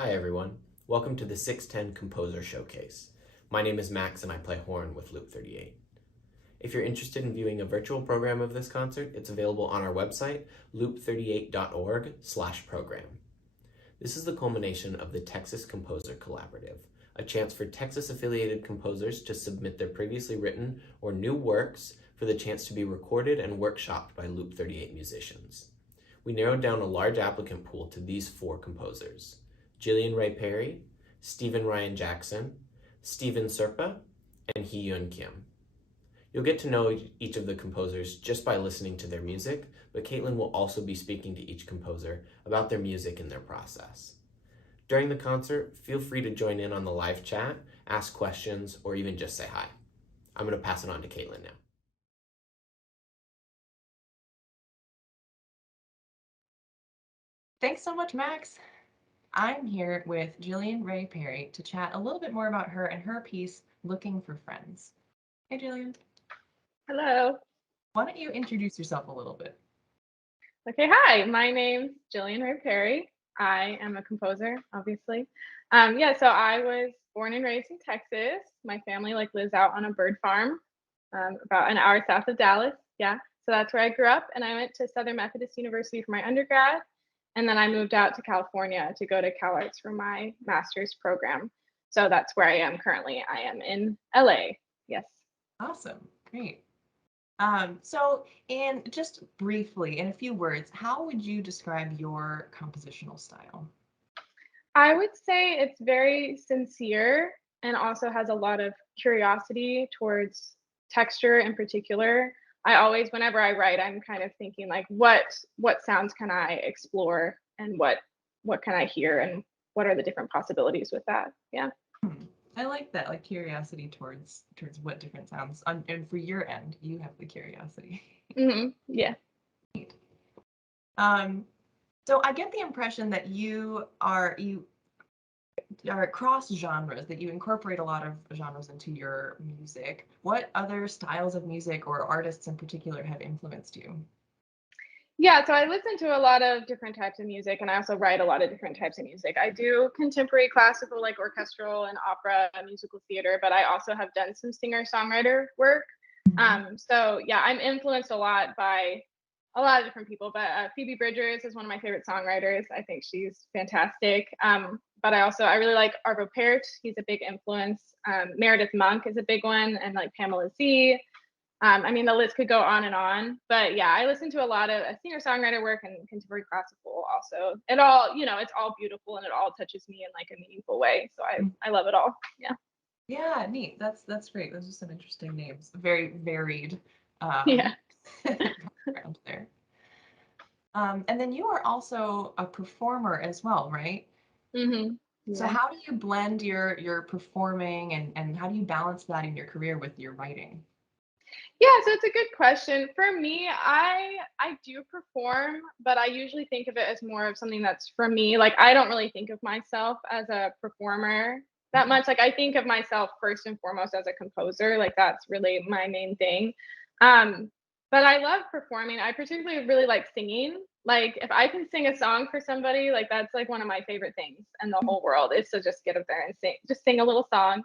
Hi everyone, welcome to the 610 Composer Showcase. My name is Max and I play horn with Loop 38. If you're interested in viewing a virtual program of this concert, it's available on our website, loop38.org/program. This is the culmination of the Texas Composer Collaborative, a chance for Texas-affiliated composers to submit their previously written or new works for the chance to be recorded and workshopped by Loop 38 musicians. We narrowed down a large applicant pool to these 4 composers: Gillian Ray Perry, Stephen Ryan Jackson, Steven Serpa, and Hee Yun Kim. You'll get to know each of the composers just by listening to their music, but Caitlin will also be speaking to each composer about their music and their process. During the concert, feel free to join in on the live chat, ask questions, or even just say hi. I'm going to pass it on to Caitlin now. Thanks so much, Max. I'm here with Gillian Ray Perry to chat a little bit more about her and her piece, Looking for Friends. Hey, Gillian. Hello. Why don't you introduce yourself a little bit? Okay, hi. My name's Gillian Ray Perry. I am a composer, obviously. So I was born and raised in Texas. My family lives out on a bird farm, about an hour south of Dallas. Yeah, so that's where I grew up, and I went to Southern Methodist University for my undergrad, and then I moved out to California to go to CalArts for my master's program. So that's where I am currently. I am in LA. Yes. Awesome. Great. So just briefly, in a few words, how would you describe your compositional style? I would say it's very sincere and also has a lot of curiosity towards texture in particular. I always, whenever I write, I'm kind of thinking like, what sounds can I explore, and what can I hear, and what are the different possibilities with that? Yeah. I like that, like curiosity towards what different sounds. And for your end, you have the curiosity. Yeah. So I get the impression that you are cross genres, that you incorporate a lot of genres into your music. What other styles of music or artists in particular have influenced you? Yeah, so I listen to a lot of different types of music, and I also write a lot of different types of music. I do contemporary classical, like orchestral and opera, musical theater, but I also have done some singer-songwriter work. So yeah, I'm influenced a lot by a lot of different people, but Phoebe Bridgers is one of my favorite songwriters. I think she's fantastic. But I really like Arvo Pärt. He's a big influence. Meredith Monk is a big one, and like Pamela Z. The list could go on and on, but yeah, I listen to a lot of singer-songwriter work and contemporary classical also. It all, it's all beautiful, and it all touches me in like a meaningful way. So I love it all. Yeah. Yeah, neat. That's great. Those are some interesting names. Very varied. Yeah. Background there. And then you are also a performer as well, right? Mm-hmm. Yeah. So how do you blend your performing and how do you balance that in your career with your writing? Yeah, so it's a good question. For me, I do perform, but I usually think of it as more of something that's for me. Like I don't really think of myself as a performer that much. Like I think of myself first and foremost as a composer. Like that's really my main thing. But I love performing. I particularly really like singing. Like if I can sing a song for somebody, like that's like one of my favorite things in the whole world is to just get up there and sing a little song.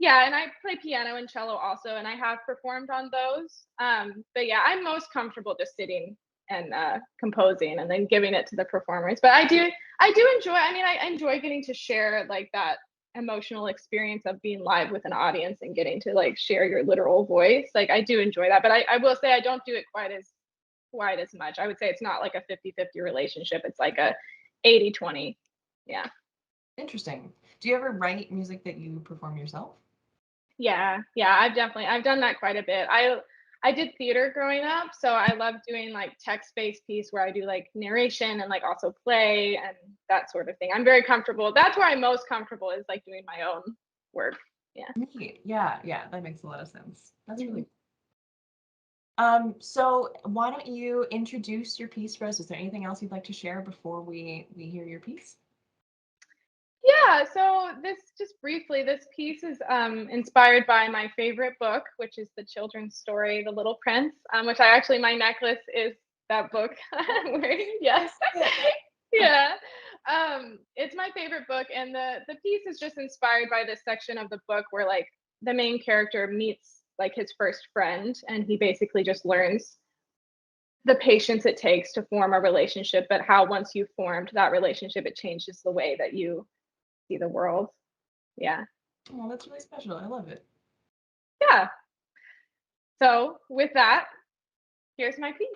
Yeah, and I play piano and cello also, and I have performed on those. But yeah, I'm most comfortable just sitting and composing and then giving it to the performers. But I do enjoy. I enjoy getting to share like that emotional experience of being live with an audience and getting to like share your literal voice. Like I do enjoy that, but I will say I don't do it quite as much. I would say it's not like a 50-50 relationship. It's like a 80-20. Yeah. Interesting. Do you ever write music that you perform yourself? Yeah, I've done that quite a bit. I did theater growing up, so I love doing like text-based piece where I do like narration and like also play and that sort of thing. I'm very comfortable. That's where I'm most comfortable is like doing my own work. Yeah. Neat. Yeah, that makes a lot of sense. That's really so why don't you introduce your piece for us? Is there anything else you'd like to share before we hear your piece? Yeah, so just briefly, this piece is inspired by my favorite book, which is the children's story, The Little Prince, which my necklace is that book I'm wearing. Yes. Yeah. It's my favorite book, and the piece is just inspired by this section of the book where like the main character meets like his first friend, and he basically just learns the patience it takes to form a relationship, but how once you've formed that relationship, it changes the way that you see the world. Yeah. Oh, that's really special. I love it. Yeah. So with that, here's my piece.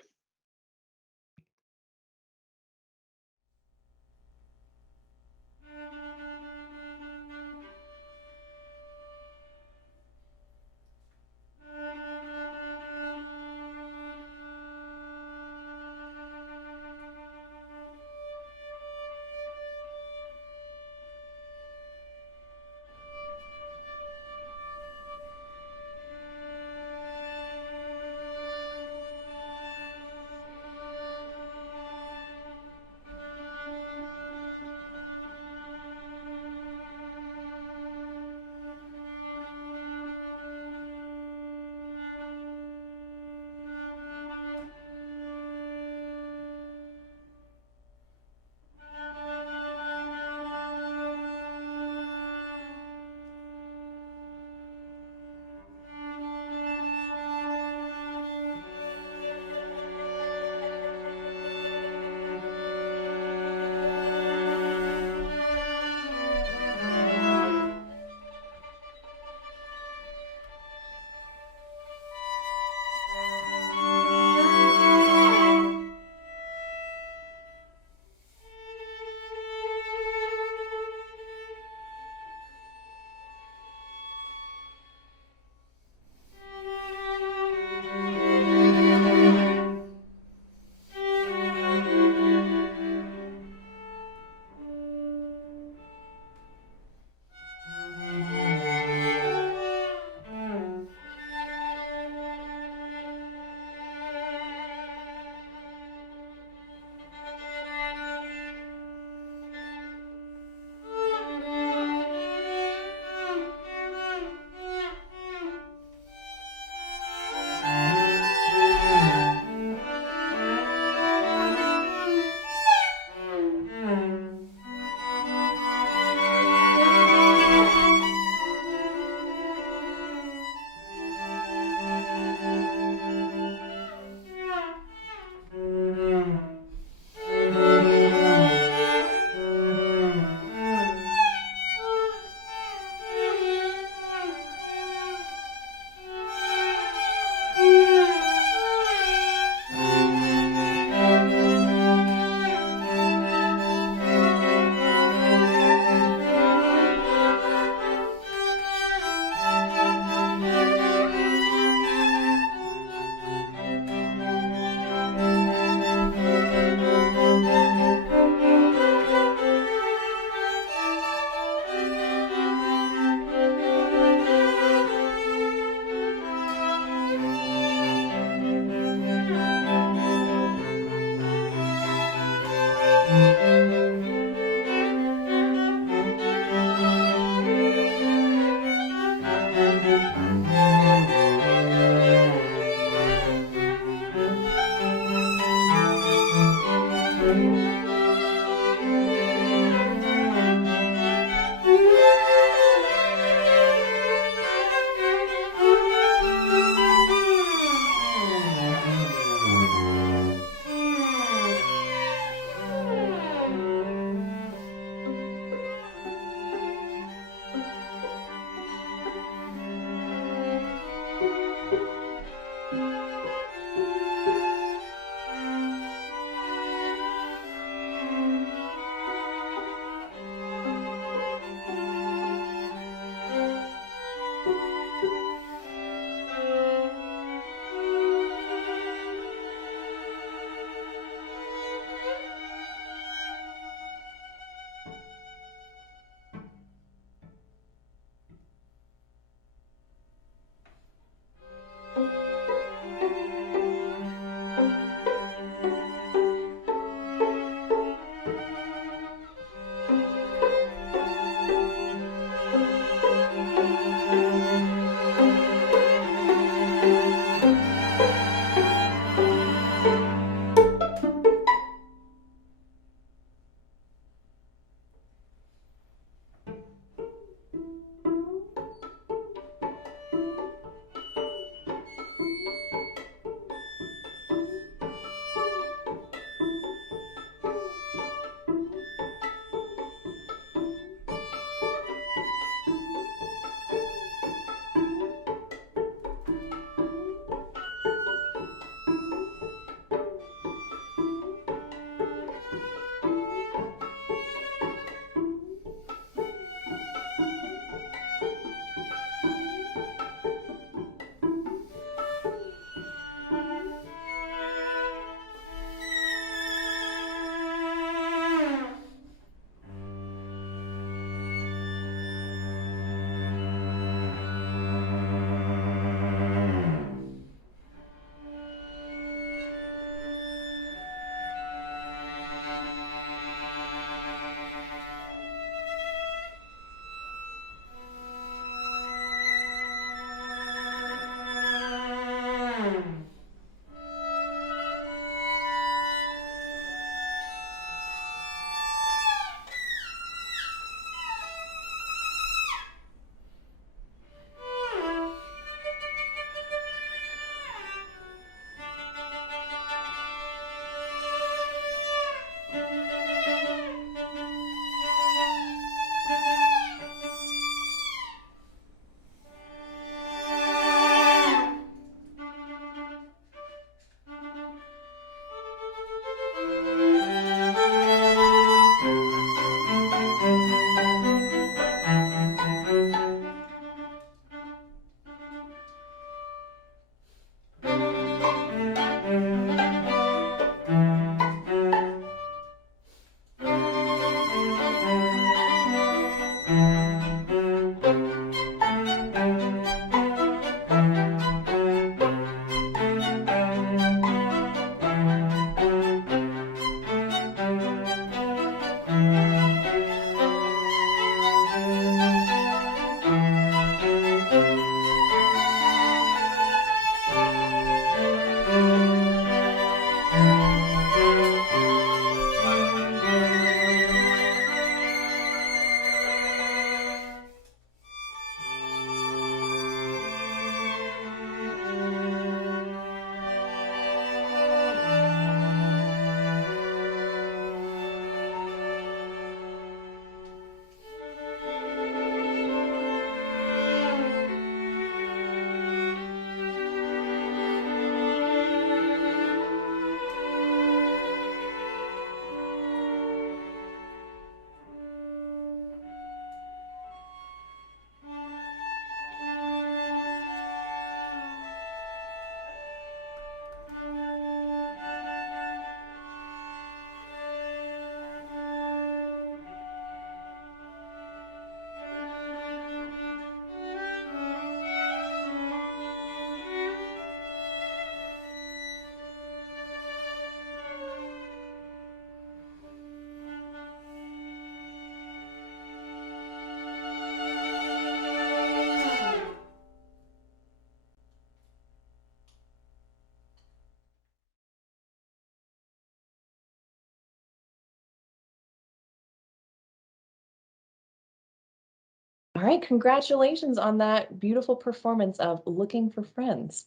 All right, congratulations on that beautiful performance of Looking for Friends.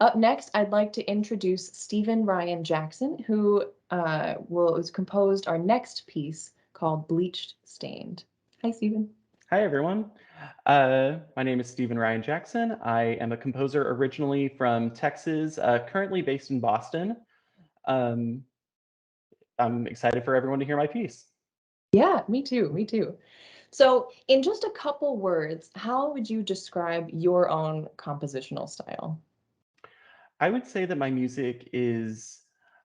Up next, I'd like to introduce Stephen Ryan Jackson, who has composed our next piece called Bleached Stained. Hi, Stephen. Hi, everyone. My name is Steven Ryan Jackson. I am a composer originally from Texas, currently based in Boston. I'm excited for everyone to hear my piece. Yeah, me too, me too. So in just a couple words, how would you describe your own compositional style? I would say that my music is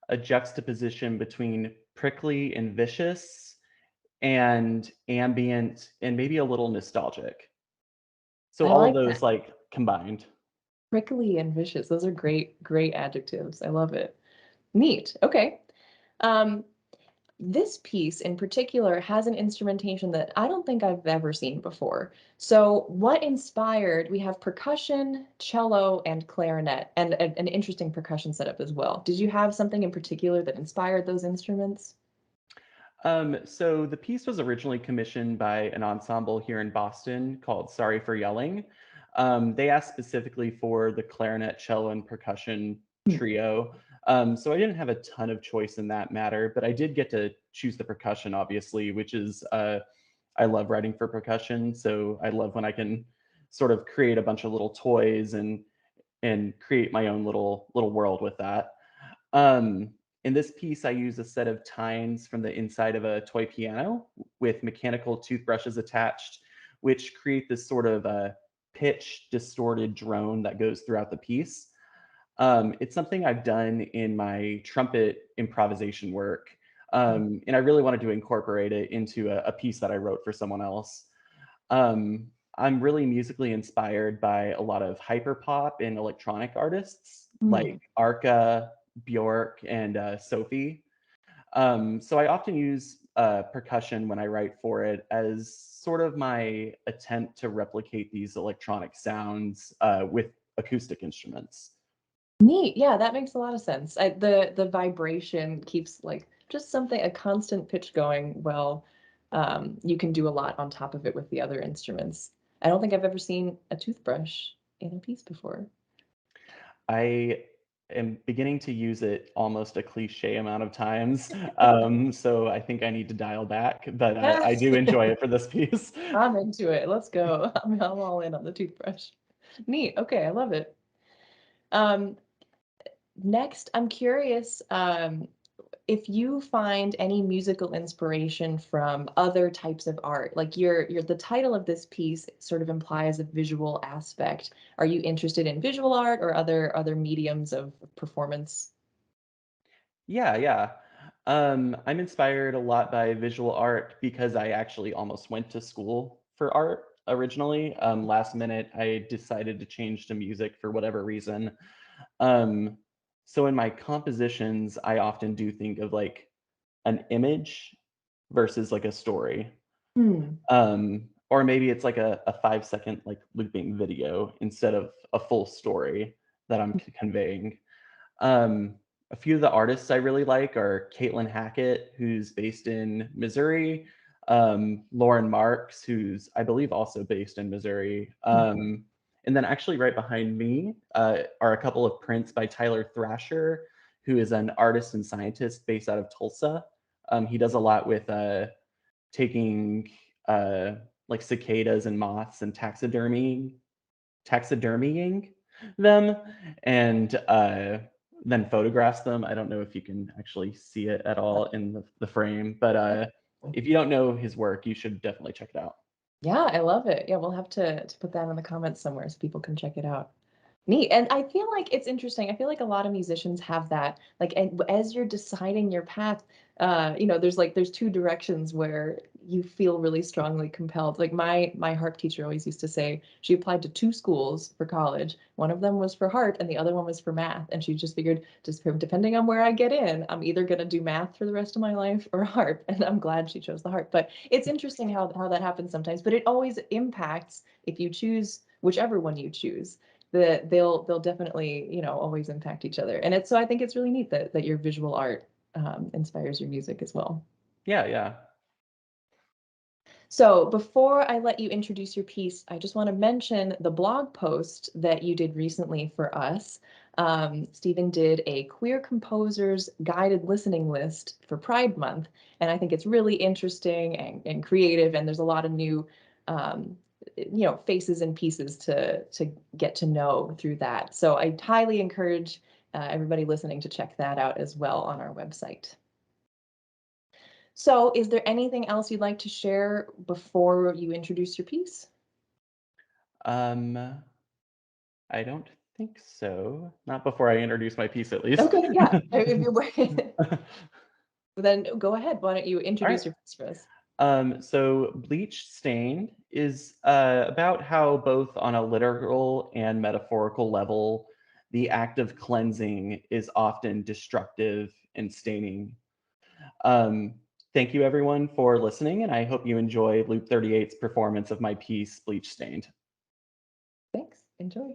a juxtaposition between prickly and vicious and ambient and maybe a little nostalgic. So I all of like those that. like combined. Prickly and vicious. Those are great, great adjectives. I love it. Neat. Okay. Um, this piece in particular has an instrumentation that I don't think I've ever seen before. So what inspired, we have percussion, cello, and clarinet, and an interesting percussion setup as well. Did you have something in particular that inspired those instruments? So the piece was originally commissioned by an ensemble here in Boston called Sorry for Yelling. They asked specifically for the clarinet, cello, and percussion Hmm. trio. So I didn't have a ton of choice in that matter, but I did get to choose the percussion, obviously, which is I love writing for percussion. So I love when I can sort of create a bunch of little toys and create my own little world with that. Um, in this piece, I use a set of tines from the inside of a toy piano with mechanical toothbrushes attached, which create this sort of pitch distorted drone that goes throughout the piece. It's something I've done in my trumpet improvisation work, and I really wanted to incorporate it into a piece that I wrote for someone else. Um, I'm really musically inspired by a lot of hyperpop and electronic artists Hmm. like Arca, Bjork, and Sophie. So I often use percussion when I write for it as sort of my attempt to replicate these electronic sounds with acoustic instruments. Neat. Yeah, that makes a lot of sense. The vibration keeps like just something, a constant pitch going. Well, you can do a lot on top of it with the other instruments. I don't think I've ever seen a toothbrush in a piece before. I am beginning to use it almost a cliche amount of times. So I think I need to dial back, but I do enjoy it for this piece. I'm into it. Let's go. I'm all in on the toothbrush. Neat. Okay, I love it. Next, I'm curious if you find any musical inspiration from other types of art. Like the title of this piece sort of implies a visual aspect. Are you interested in visual art or other mediums of performance? Yeah. I'm inspired a lot by visual art because I actually almost went to school for art originally. Last minute, I decided to change to music for whatever reason. Um, so in my compositions, I often do think of like an image versus like a story. Or maybe it's like a 5 second like looping video instead of a full story that I'm conveying. Um, a few of the artists I really like are Caitlin Hackett, who's based in Missouri, Lauren Marks, who's I believe also based in Missouri. And then actually right behind me are a couple of prints by Tyler Thrasher, who is an artist and scientist based out of Tulsa. He does a lot with taking like cicadas and moths and taxidermying them and then photographs them. I don't know if you can actually see it at all in the frame, but if you don't know his work, you should definitely check it out. Yeah, I love it. Yeah, we'll have to put that in the comments somewhere so people can check it out. Neat. And I feel like it's interesting. I feel like a lot of musicians have that. Like, and as you're deciding your path, there's two directions where you feel really strongly compelled. Like my harp teacher always used to say she applied to two schools for college. One of them was for harp and the other one was for math. And she just figured, just depending on where I get in, I'm either gonna do math for the rest of my life or harp. And I'm glad she chose the harp. But it's interesting how that happens sometimes. But it always impacts if you choose whichever one you choose that they'll definitely always impact each other. And so I think it's really neat that your visual art inspires your music as well. Yeah. So before I let you introduce your piece, I just want to mention the blog post that you did recently for us. Steven did a queer composers guided listening list for Pride Month, and I think it's really interesting and creative, and there's a lot of new faces and pieces to get to know through that. So I highly encourage everybody listening to check that out as well on our website. So is there anything else you'd like to share before you introduce your piece? I don't think so. Not before I introduce my piece, at least. Okay, yeah. If you're then go ahead. Why don't you All introduce right. your piece for us? So bleached stained is about how both on a literal and metaphorical level, the act of cleansing is often destructive and staining. Thank you everyone for listening, and I hope you enjoy Loop 38's performance of my piece, Bleach Stained. Thanks. Enjoy.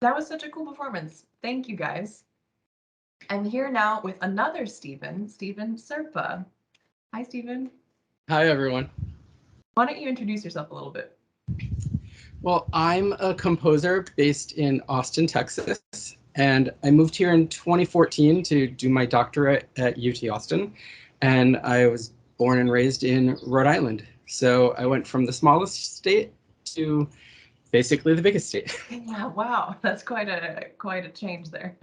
That was such a cool performance. Thank you, guys. I'm here now with another Steven, Steven Serpa. Hi, Steven. Hi, everyone. Why don't you introduce yourself a little bit? Well, I'm a composer based in Austin, Texas, and I moved here in 2014 to do my doctorate at UT Austin, and I was born and raised in Rhode Island. So I went from the smallest state to basically the biggest state. Yeah, wow, that's quite a change there.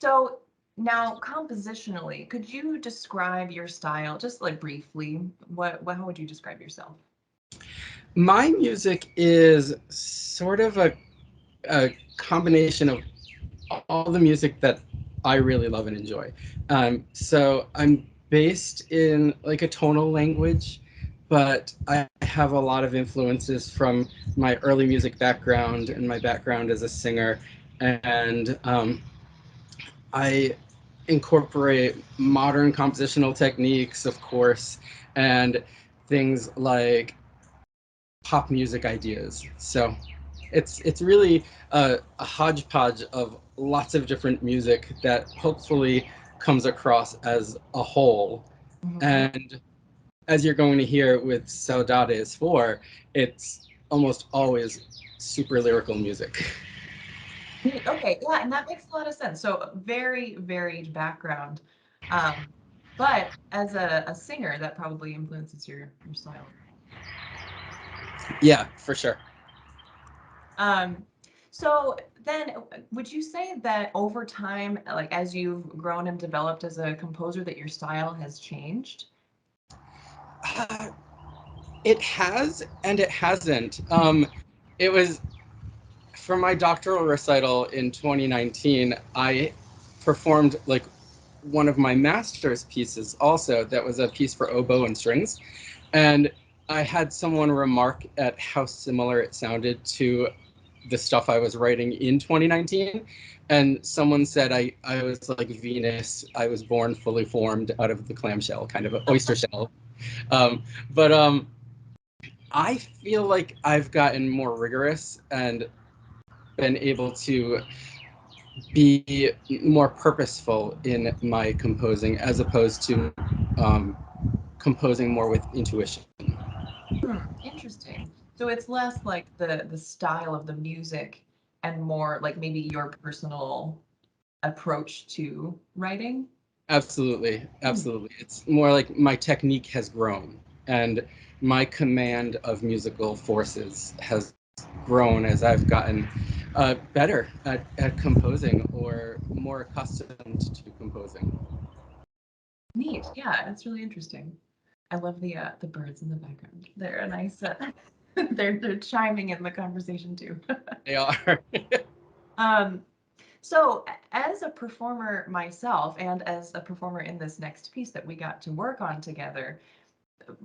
So now compositionally, could you describe your style just like briefly? How would you describe yourself? My music is sort of a combination of all the music that I really love and enjoy. So I'm based in like a tonal language, but I have a lot of influences from my early music background and my background as a singer. and I incorporate modern compositional techniques, of course, and things like pop music ideas. So it's really a hodgepodge of lots of different music that hopefully comes across as a whole. Mhm. And as you're going to hear with Saudades 4, it's almost always super lyrical music. Neat. Okay, yeah, and that makes a lot of sense. So very varied background. Um, but as a singer, that probably influences your style. Yeah, for sure. Um, so then would you say that over time, like as you've grown and developed as a composer, that your style has changed? Uh, it has and it hasn't. It was for my doctoral recital in 2019, I performed like one of my master's pieces also that was a piece for oboe and strings. And I had someone remark at how similar it sounded to the stuff I was writing in 2019. And someone said I was like Venus. I was born fully formed out of the clamshell, kind of an oyster shell. But I feel like I've gotten more rigorous and been able to be more purposeful in my composing as opposed to composing more with intuition. Interesting. So it's less like the style of the music and more like maybe your personal approach to writing. Absolutely, Hmm. absolutely. It's more like my technique has grown and my command of musical forces has grown as I've gotten better at composing or more accustomed to composing. Neat. Yeah, that's really interesting. I love the birds in the background. They're a nice they're chiming in the conversation too. They are. Um, so as a performer myself and as a performer in this next piece that we got to work on together,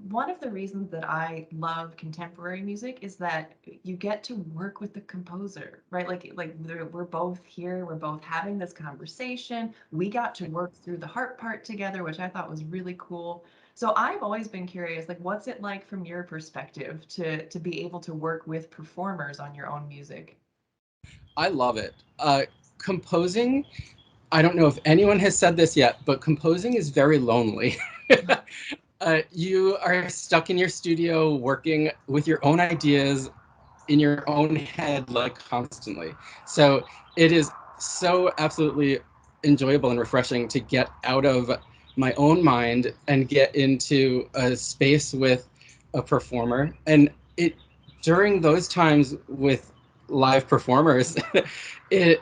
one of the reasons that I love contemporary music is that you get to work with the composer, right? We're both here, we're both having this conversation. We got to work through the harp part together, which I thought was really cool. So I've always been curious, like what's it like from your perspective to be able to work with performers on your own music? I love it. Composing, I don't know if anyone has said this yet, but composing is very lonely. You are stuck in your studio working with your own ideas in your own head like constantly. So it is so absolutely enjoyable and refreshing to get out of my own mind and get into a space with a performer. And it during those times with live performers, it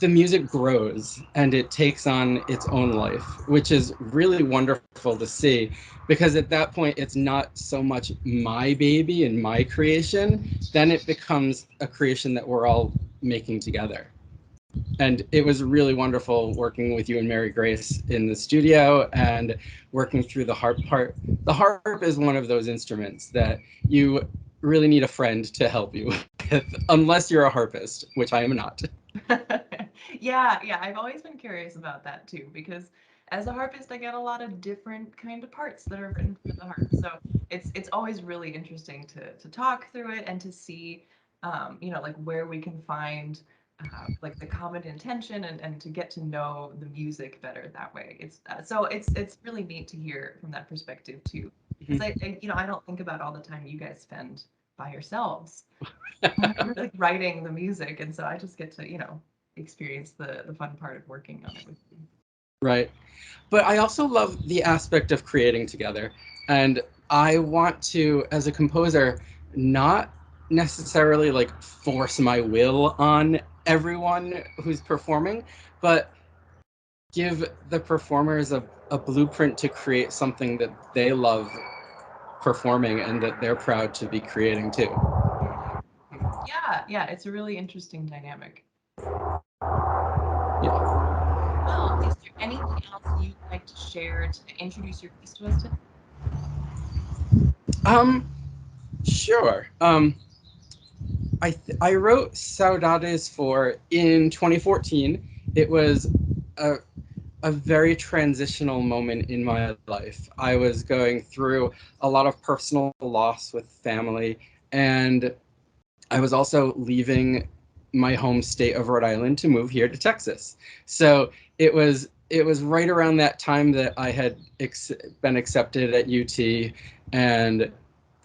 the music grows and it takes on its own life, which is really wonderful to see because at that point it's not so much my baby and my creation, then it becomes a creation that we're all making together. And it was really wonderful working with you and Mary Grace in the studio and working through the harp part. The harp is one of those instruments that you really need a friend to help you with, unless you're a harpist, which I am not. Yeah, yeah, I've always been curious about that too, because as a harpist, I get a lot of different kind of parts that are written for the harp. So it's always really interesting to talk through it and to see, like where we can find like the common intention and to get to know the music better that way. It's really neat to hear from that perspective too, because I don't think about all the time you guys spend by yourselves like writing the music, and so I just get to experience the fun part of working on it with you. Right. But I also love the aspect of creating together. And I want to, as a composer, not necessarily like force my will on everyone who's performing, but give the performers a blueprint to create something that they love performing and that they're proud to be creating too. Yeah, yeah, it's a really interesting dynamic. Yeah. Well, is there anything else you'd like to share to introduce your piece to us today? Um, sure. I wrote Saudades for in 2014. It was a very transitional moment in my life. I was going through a lot of personal loss with family, and I was also leaving my home state of Rhode Island to move here to Texas. So it was right around that time that I had been accepted at UT, and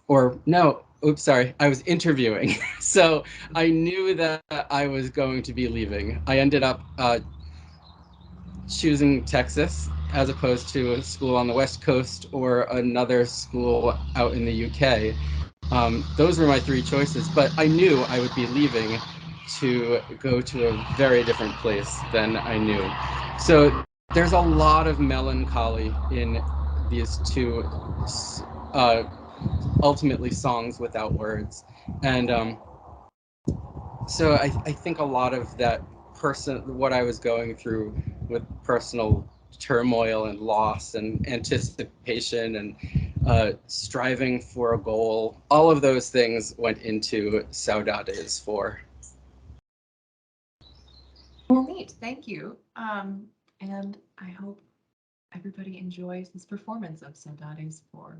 or no, oops, sorry, I was interviewing. So I knew that I was going to be leaving. I ended up choosing Texas as opposed to a school on the West Coast or another school out in the UK. Those were my three choices, but I knew I would be leaving to go to a very different place than I knew. So there's a lot of melancholy in these two ultimately songs without words. And so I think a lot of that what I was going through with personal turmoil and loss and anticipation and striving for a goal, all of those things went into Saudades 4. Well, neat. Thank you. And I hope everybody enjoys this performance of Saudades 4.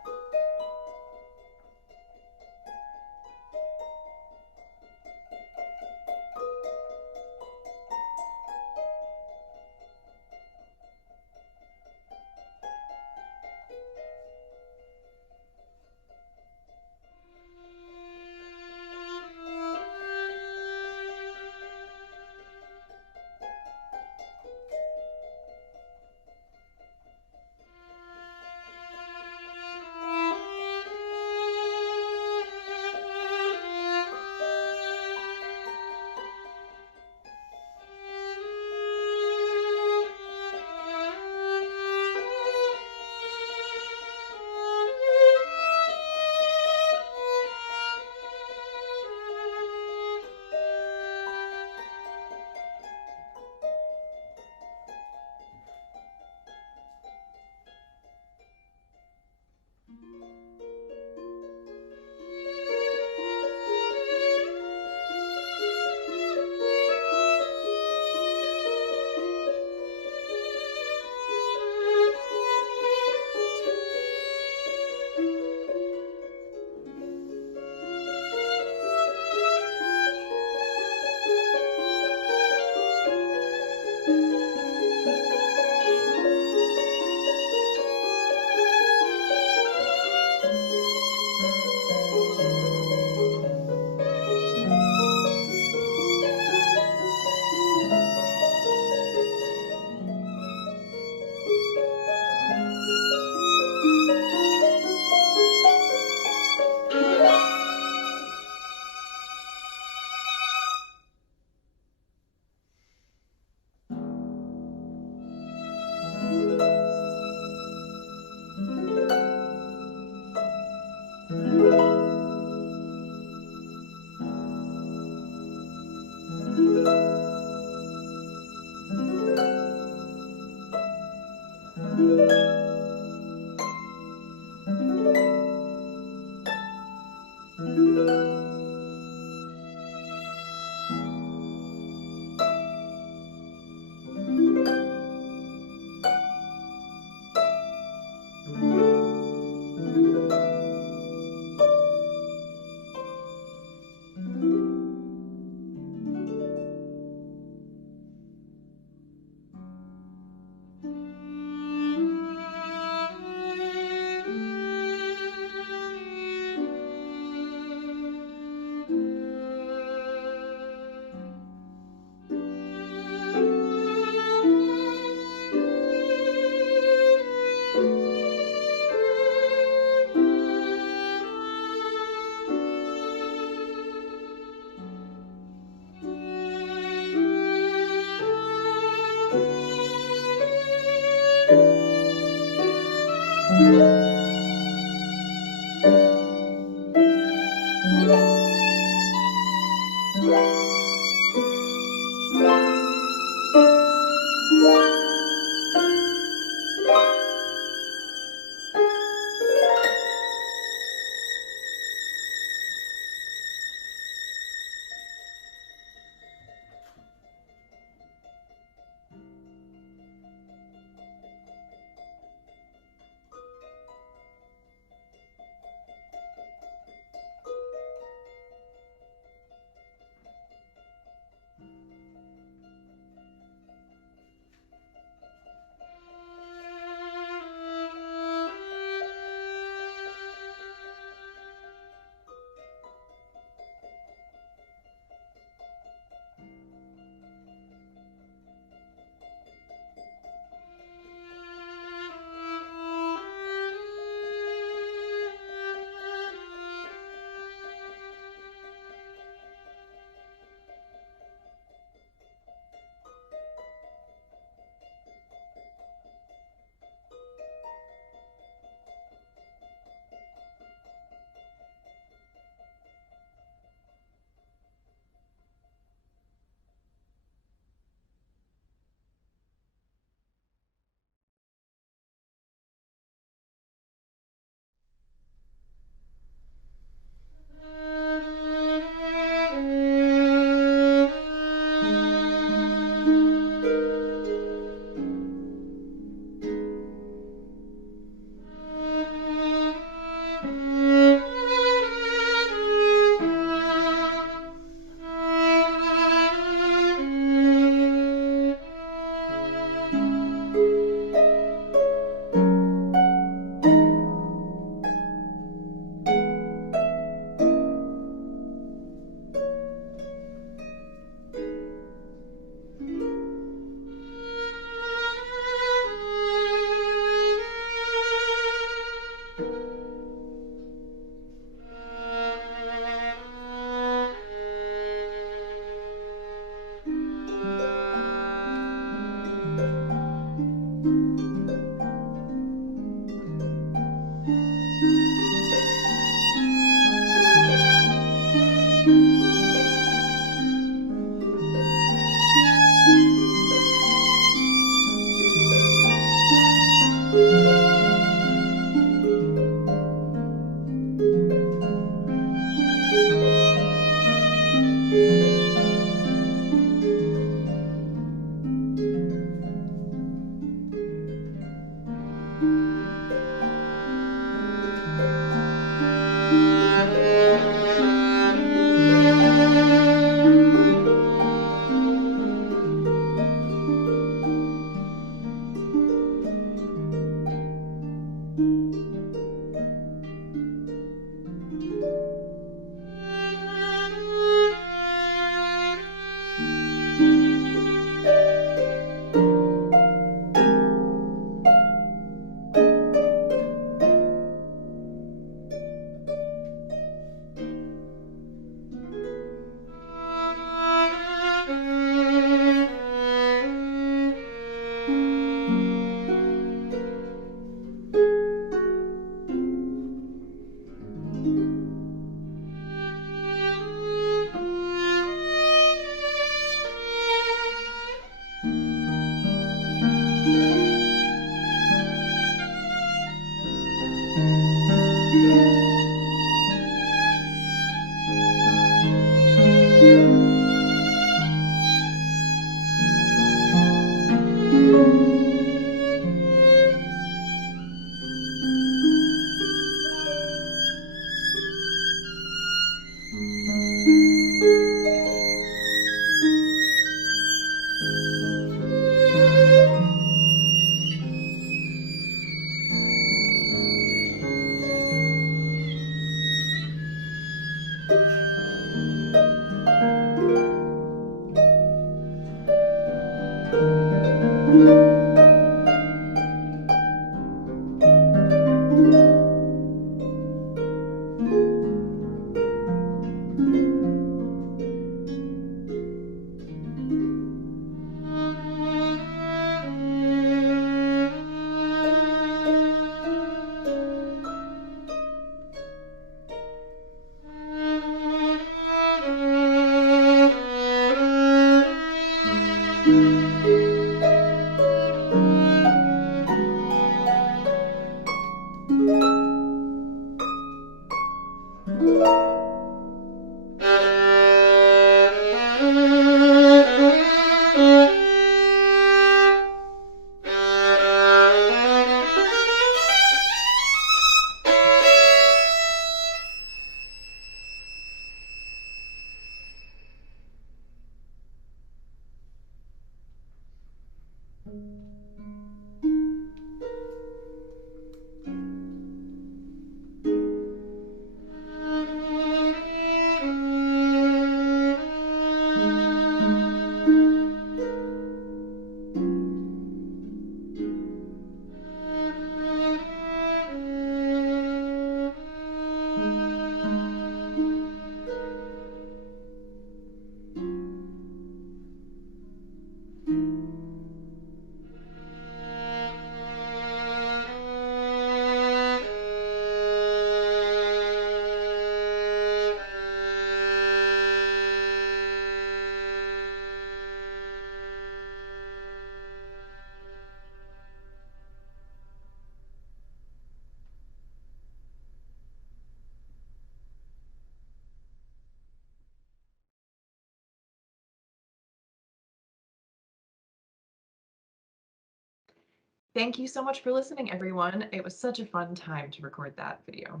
Thank you so much for listening, everyone. It was such a fun time to record that video.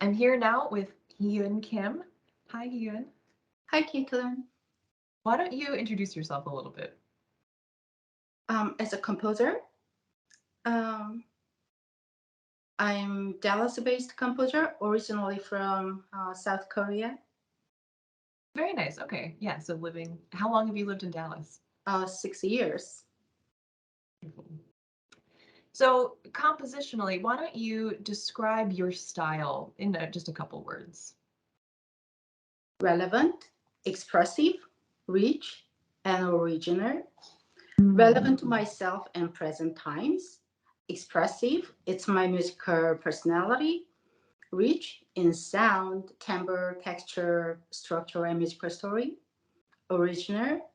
I'm here now with Hee Yun Kim. Hi, Hee Yun. Hi, Caitlin. Why don't you introduce yourself a little bit? As a composer, I'm Dallas-based composer, originally from South Korea. Very nice. Okay. Yeah. So how long have you lived in Dallas? 6 years. So compositionally, why don't you describe your style in just a couple words? Relevant, expressive, rich, and original. Relevant to myself and present times. Expressive, it's my musical personality. Rich in sound, timbre, texture, structure, and musical story. Original,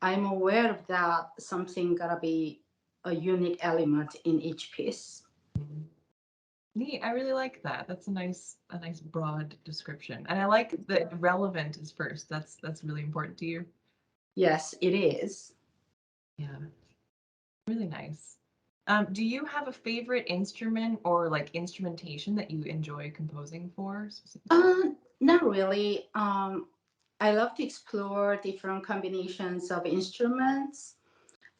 I'm aware of that something gotta be a unique element in each piece. Neat. I really like that. That's a nice broad description. And I like that relevant is first. That's really important to you. Yes, it is. Yeah. Really nice. Do you have a favorite instrument or like instrumentation that you enjoy composing for specifically? Not really. I love to explore different combinations of instruments.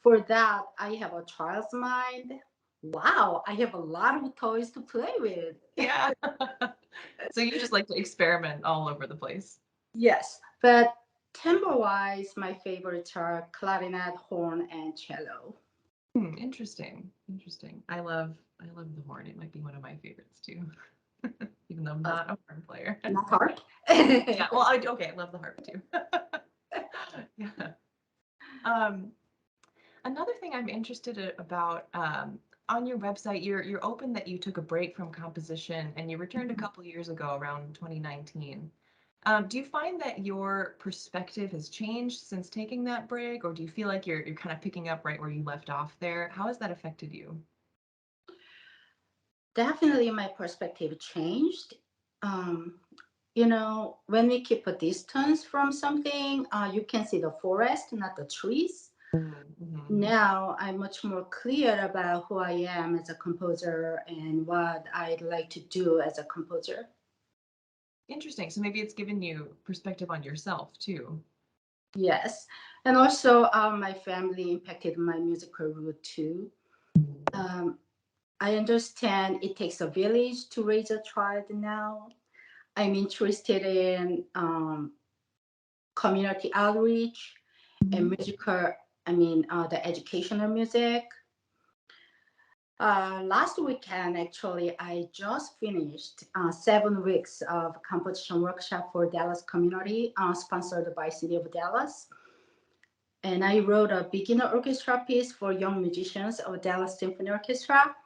For that, I have a child's mind. Wow, I have a lot of toys to play with. Yeah. So you just like to experiment all over the place. Yes, but timbre-wise, my favorites are clarinet, horn, and cello. Interesting. Interesting. I love the horn. It might be one of my favorites too. Even though I'm not a horn player. Not hard. Yeah. Well, okay. I love the harp too. Yeah. Another thing I'm interested about on your website, you're open that you took a break from composition and you returned a couple years ago around 2019. Do you find that your perspective has changed since taking that break, or do you feel like you're kind of picking up right where you left off there? How has that affected you? Definitely my perspective changed. Um, when we keep a distance from something, you can see the forest, not the trees. Mm-hmm. Now I'm much more clear about who I am as a composer and what I'd like to do as a composer. Interesting. So maybe it's given you perspective on yourself too. Yes. And also, my family impacted my musical route too. I understand it takes a village to raise a child now. I'm interested in community outreach and musical, the educational music. Last weekend, actually, I just finished 7 weeks of composition workshop for Dallas community, sponsored by City of Dallas. And I wrote a beginner orchestra piece for young musicians of Dallas Symphony Orchestra.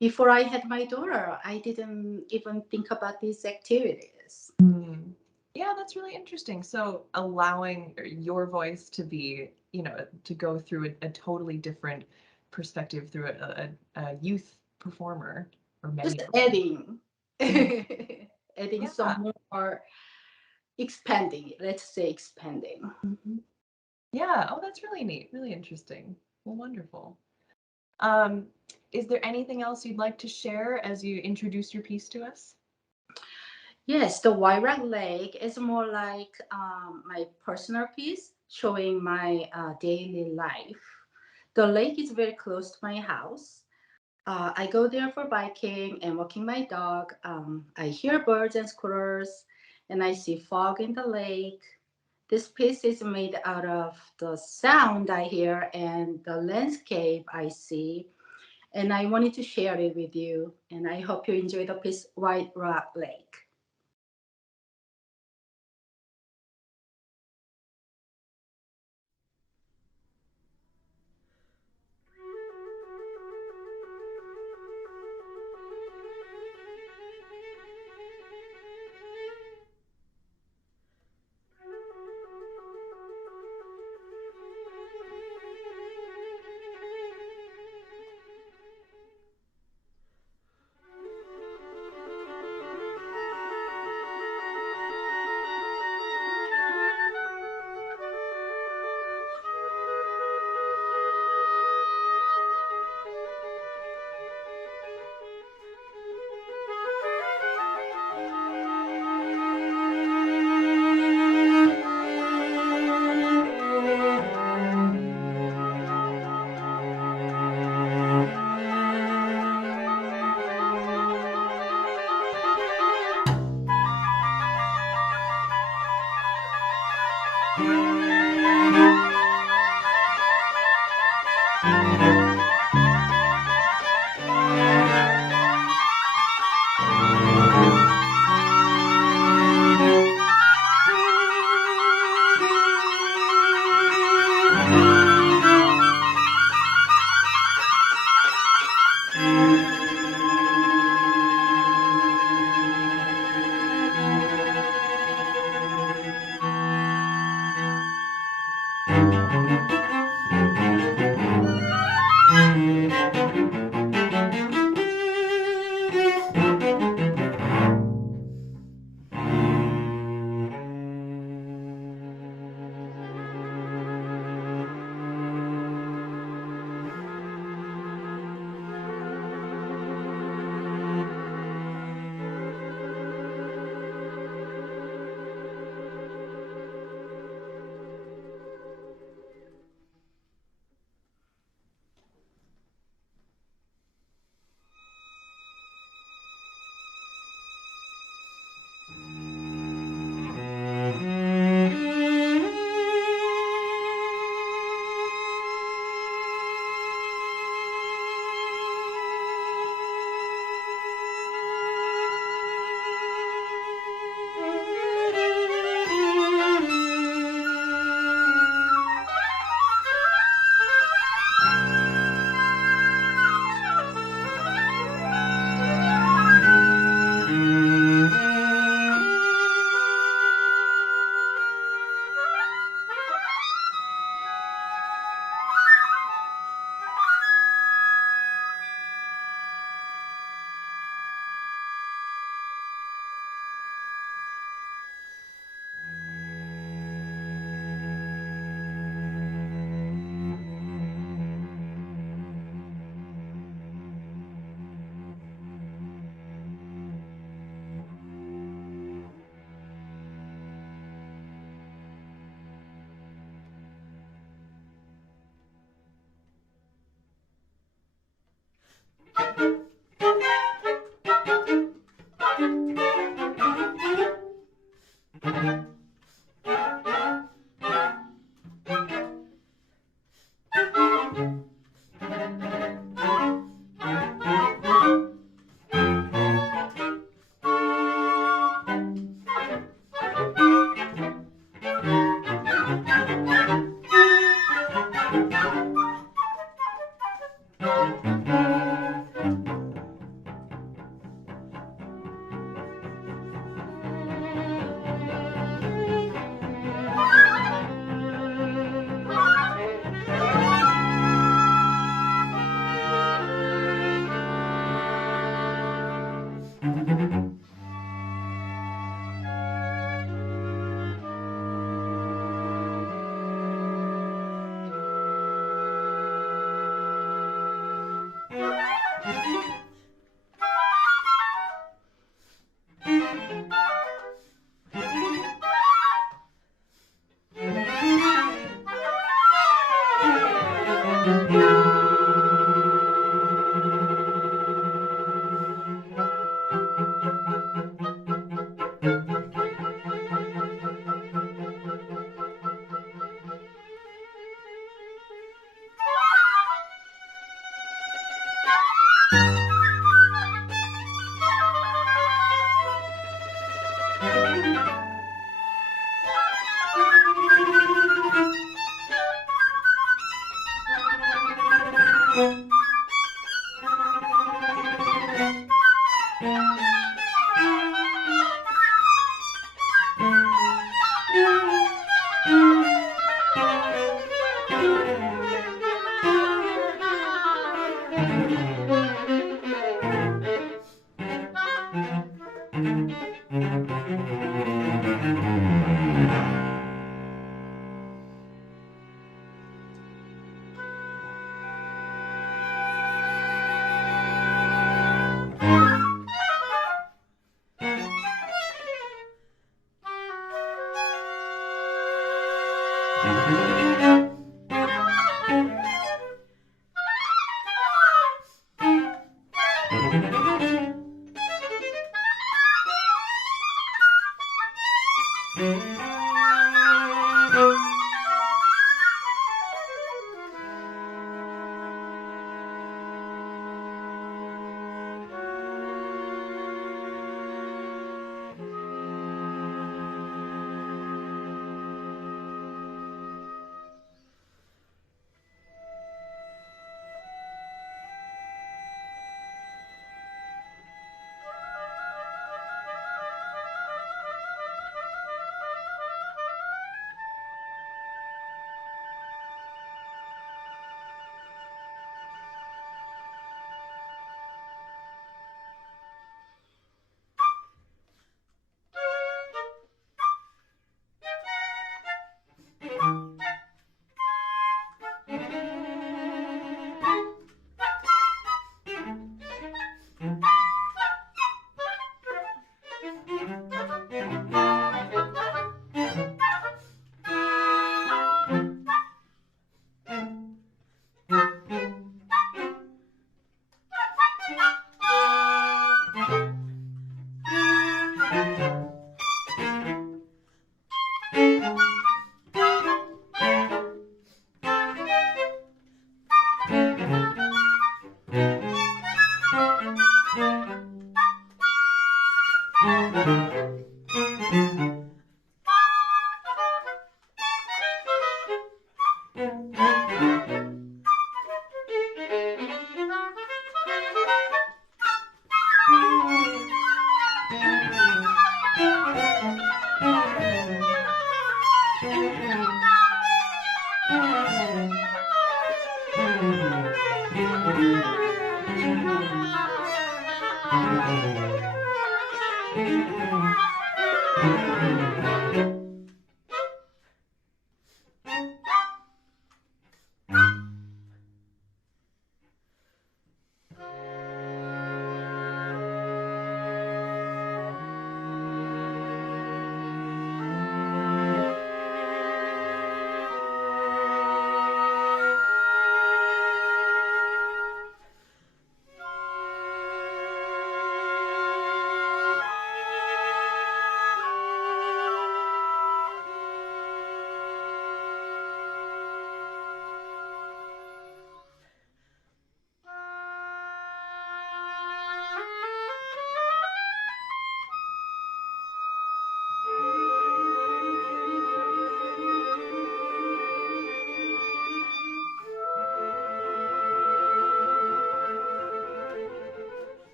Before I had my daughter, I didn't even think about these activities. Yeah, that's really interesting. So allowing your voice to be, to go through a totally different perspective through a youth performer or many. Just adding, adding Yeah. some more, expanding. Let's say expanding. Yeah. Oh, that's really neat. Really interesting. Well, wonderful. Is there anything else you'd like to share as you introduce your piece to us? Yes, the Wairak Lake is more like my personal piece showing my daily life. The lake is very close to my house. I go there for biking and walking my dog. I hear birds and squirrels, and I see fog in the lake. This piece is made out of the sound I hear and the landscape I see. And I wanted to share it with you. And I hope you enjoy the piece White Rock Lake.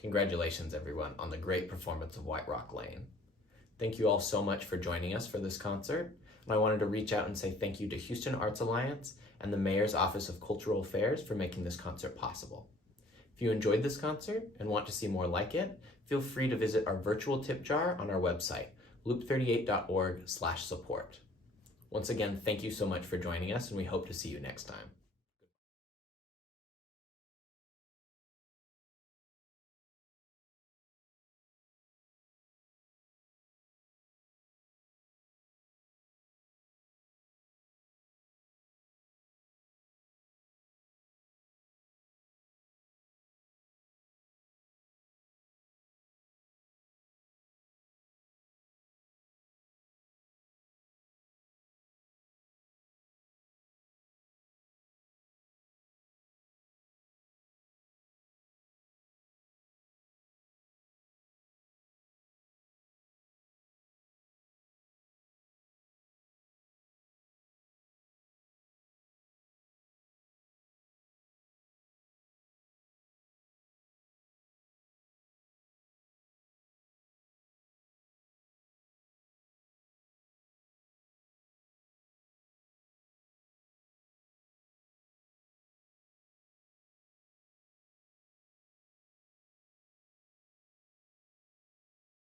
Congratulations, everyone, on the great performance of White Rock Lane. Thank you all so much for joining us for this concert. And I wanted to reach out and say thank you to Houston Arts Alliance and the Mayor's Office of Cultural Affairs for making this concert possible. If you enjoyed this concert and want to see more like it, feel free to visit our virtual tip jar on our website, loop38.org/support. Once again, thank you so much for joining us, and we hope to see you next time.